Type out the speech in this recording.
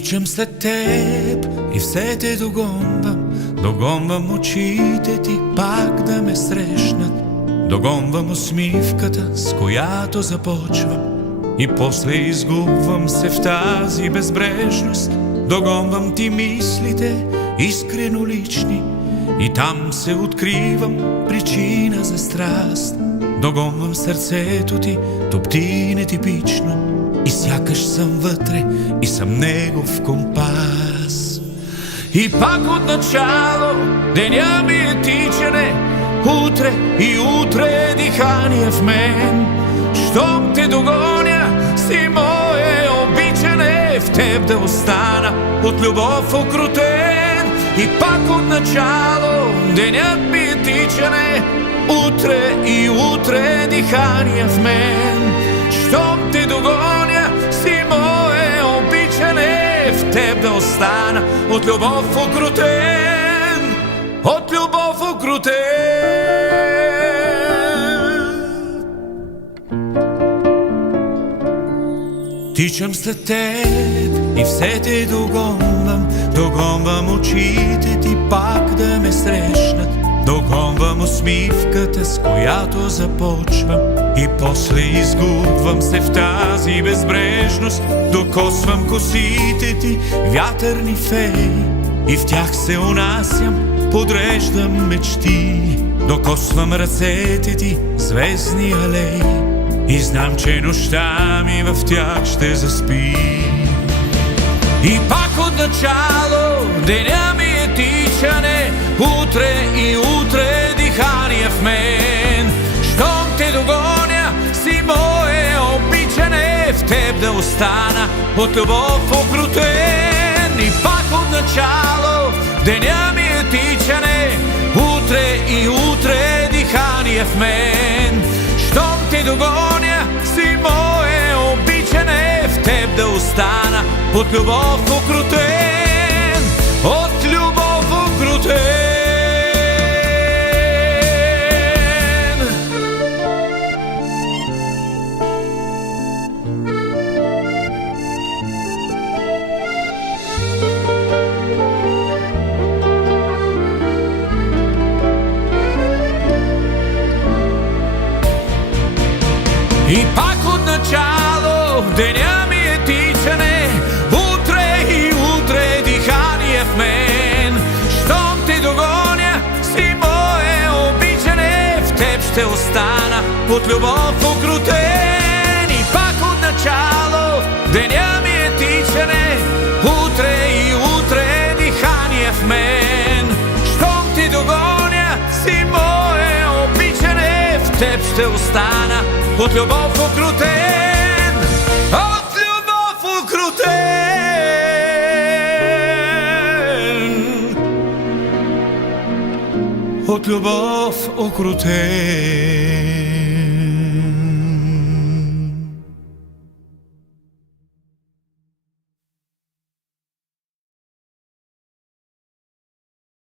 Тичам след теб и все те догонвам очите ти пак да ме срещнат. Догонвам усмивката, с която започвам и после изгубвам се в тази безбрежност. Догонвам ти мислите, искрено лични, и там се откривам причина за страст. Догонвам сърцето ти, топти нетипично, и сякаш съм вътре и съм негов компас. И пак от начало деня ми е тичане, утре и утре дихание в мен. Щом те догоня, си мое обичане, в теб да остана от любов окрутен. И пак от начало денят ми е тичане, утре и утре дихание в мен. Щом те догоня, си мое обичане, в теб да остана от любов окрутен, от любов окрутен. Тичам след теб и все те догонвам очите ти пак да ме срещнат. Догонвам усмивката, с която започвам и после изгубвам се в тази безбрежност. Докосвам косите ти, вятърни феи, и в тях се унасям, подреждам мечти. Докосвам ръцете ти, звездни алеи, и знам, че нощта ми в тях ще заспи. И пак от начало деня ми е тичане, утре и утре дихание в мен. Щом те догоня, си мое обичане, в теб да остана от любов окрутен. И пак от начало деня ми е тичане, утре и утре дихание в мен. Щом те догоня, си мое обичане, в теб да остана от любов окрутен, от любов окрутен. И пак от начало деня ми е тичане, утре и утре дихание в мен. Щом те догоня, си мое обичане, в теб ще остана от любов окрутен. И пак от начало деня ми е тичане, утре и утре дихание в мен. Щом те догоня, си мое обичане, в теб ще остана от любов окрутен, от любов окрутен, от любов окрутен.